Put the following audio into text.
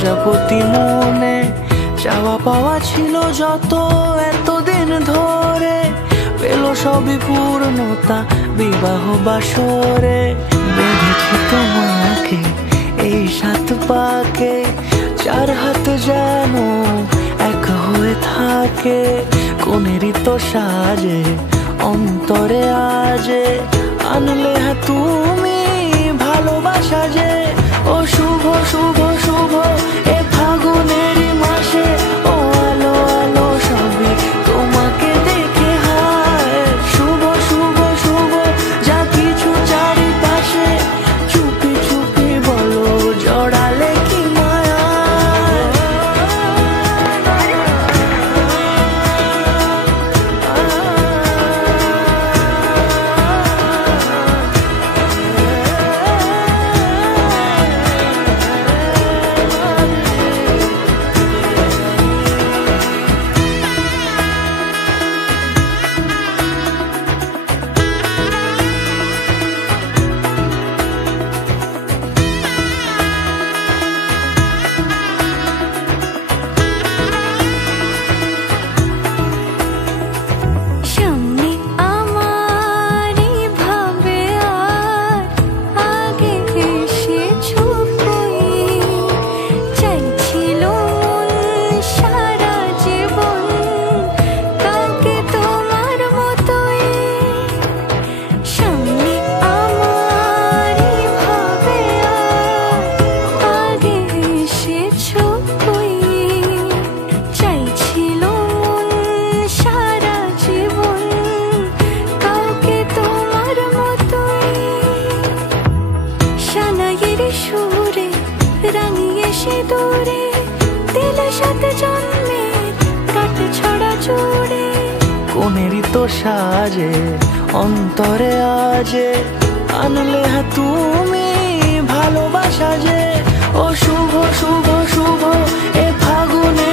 প্রজাপতি মনে চাওয়া পাওয়া ছিল যত এতদিন ধরে, পেল সবই পূর্ণতা বিবাহ বাসরে। বেঁধেছি তোমাকে এই 7 পাকে, 4 হাত যেন এক হয়ে থাকে। কোনেরই তো সাজে অন্তরে আজে, আনলে হ্যাঁ তুমি ভালোবাসা যে। ও শুভ শুভ শুভ এ ফাগুনেরই মাসে, ও আলো আলো সবে তোমাকে দেখে হায়। শুভ শুভ শুভ যা কিছু চারিপাশে, চুপি চুপি বলো জড়ালে কি মায়া। কোনেরই তো সাজে অন্তরে আজে, আনলে হ্যাঁ তুমি ভালোবাসা যে। ও শুভ শুভ শুভ এ ফাগুনে